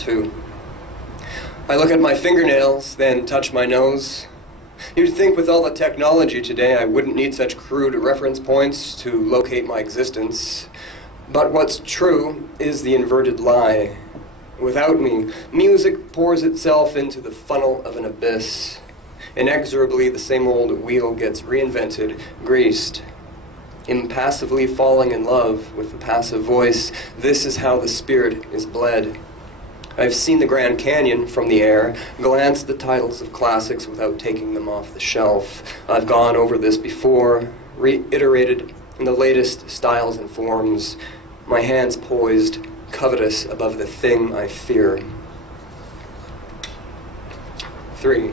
2. I look at my fingernails, then touch my nose. You'd think with all the technology today I wouldn't need such crude reference points to locate my existence. But what's true is the inverted lie. Without me, music pours itself into the funnel of an abyss. Inexorably, the same old wheel gets reinvented, greased. Impassively falling in love with the passive voice, this is how the spirit is bled. I've seen the Grand Canyon from the air, glanced the titles of classics without taking them off the shelf. I've gone over this before, reiterated in the latest styles and forms, my hands poised, covetous above the thing I fear. 3.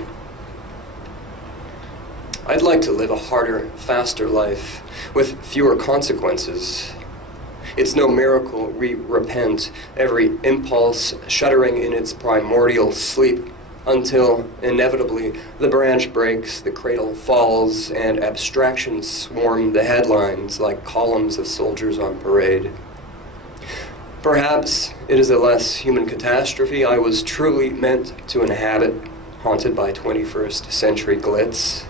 I'd like to live a harder, faster life, with fewer consequences. It's no miracle we repent, every impulse shuddering in its primordial sleep, until, inevitably, the branch breaks, the cradle falls, and abstractions swarm the headlines like columns of soldiers on parade. Perhaps it is a less human catastrophe I was truly meant to inhabit, haunted by 21st century glitz.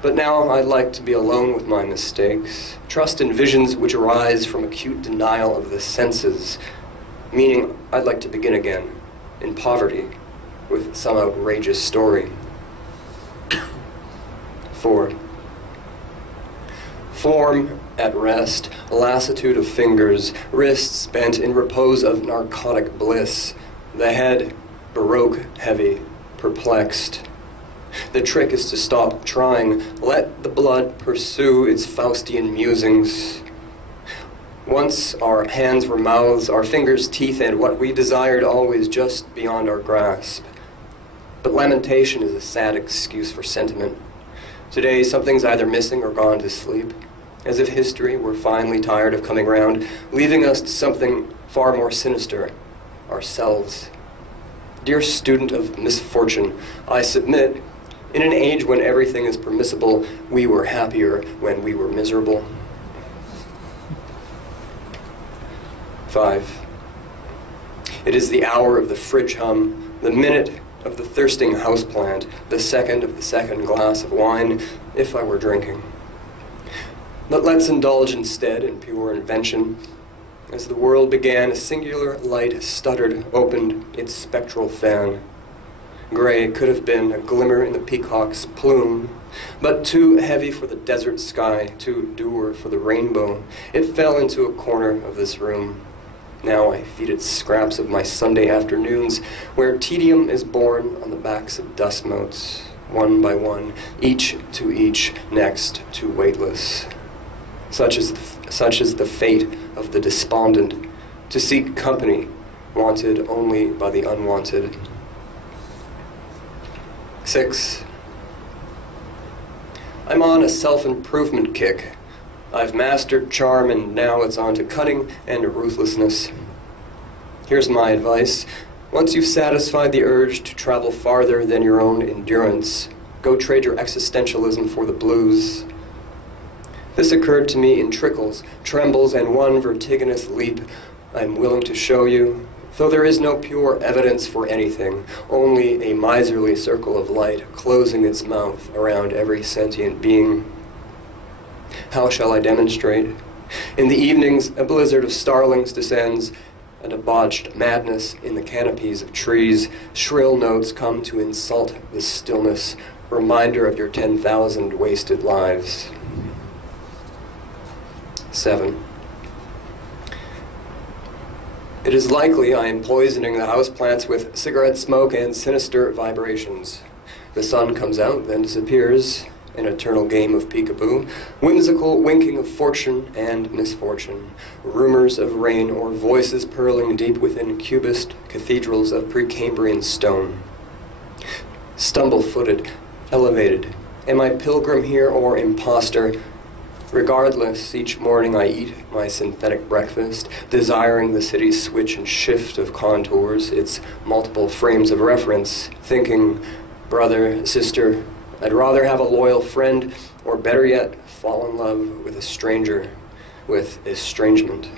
But now I'd like to be alone with my mistakes, trust in visions which arise from acute denial of the senses, meaning I'd like to begin again, in poverty, with some outrageous story. 4. Form at rest, lassitude of fingers, wrists bent in repose of narcotic bliss, the head baroque heavy, perplexed. The trick is to stop trying, let the blood pursue its Faustian musings. Once our hands were mouths, our fingers teeth, and what we desired always just beyond our grasp. But lamentation is a sad excuse for sentiment. Today, something's either missing or gone to sleep, as if history were finally tired of coming round, leaving us to something far more sinister, ourselves. Dear student of misfortune, I submit, in an age when everything is permissible, we were happier when we were miserable. 5. It is the hour of the fridge hum, the minute of the thirsting houseplant, the second of the second glass of wine, if I were drinking. But let's indulge instead in pure invention. As the world began, a singular light stuttered, opened its spectral fan. Gray could have been a glimmer in the peacock's plume, but too heavy for the desert sky, too dour for the rainbow. It fell into a corner of this room. Now I feed it scraps of my Sunday afternoons, where tedium is born on the backs of dust motes, one by one, each to each, next to weightless. Such is the fate of the despondent, to seek company, wanted only by the unwanted. 6. I'm on a self-improvement kick. I've mastered charm, and now it's on to cunning and ruthlessness. Here's my advice. Once you've satisfied the urge to travel farther than your own endurance, go trade your existentialism for the blues. This occurred to me in trickles, trembles, and one vertiginous leap. I'm willing to show you, though there is no pure evidence for anything, only a miserly circle of light closing its mouth around every sentient being. How shall I demonstrate? In the evenings, a blizzard of starlings descends, a debauched madness in the canopies of trees. Shrill notes come to insult the stillness, reminder of your 10,000 wasted lives. 7. It is likely I am poisoning the houseplants with cigarette smoke and sinister vibrations. The sun comes out, then disappears, an eternal game of peekaboo, whimsical winking of fortune and misfortune, rumors of rain or voices purling deep within cubist cathedrals of Precambrian stone. Stumble-footed, elevated, am I pilgrim here or impostor? Regardless, each morning I eat my synthetic breakfast, desiring the city's switch and shift of contours, its multiple frames of reference, thinking, brother, sister, I'd rather have a loyal friend, or better yet, fall in love with a stranger, with estrangement.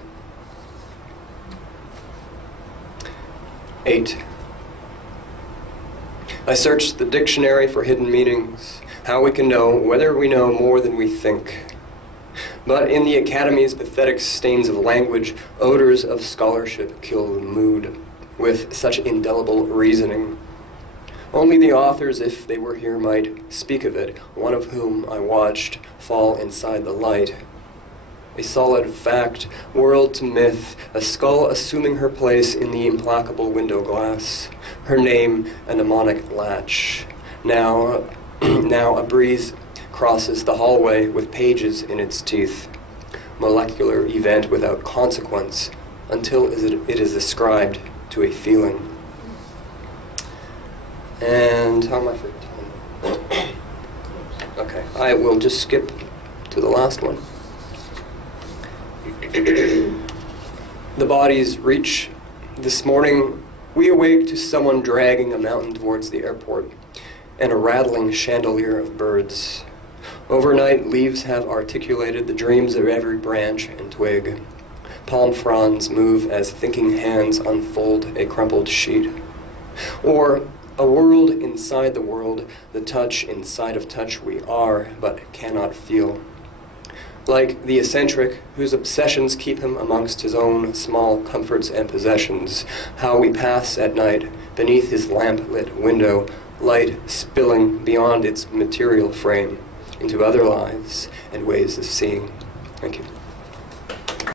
8. I searched the dictionary for hidden meanings, how we can know whether we know more than we think. But in the Academy's pathetic stains of language, odors of scholarship kill the mood with such indelible reasoning. Only the authors, if they were here, might speak of it, one of whom I watched fall inside the light. A solid fact, world to myth, a skull assuming her place in the implacable window glass, her name a mnemonic latch. Now a breeze crosses the hallway with pages in its teeth. Molecular event without consequence until it is ascribed to a feeling. And how am I for time? Okay, I will just skip to the last one. The bodies reach. This morning, we awake to someone dragging a mountain towards the airport and a rattling chandelier of birds. Overnight, leaves have articulated the dreams of every branch and twig. Palm fronds move as thinking hands unfold a crumpled sheet. Or a world inside the world, the touch inside of touch we are, but cannot feel. Like the eccentric whose obsessions keep him amongst his own small comforts and possessions, how we pass at night beneath his lamp-lit window, light spilling beyond its material frame into other lives and ways of seeing. Thank you.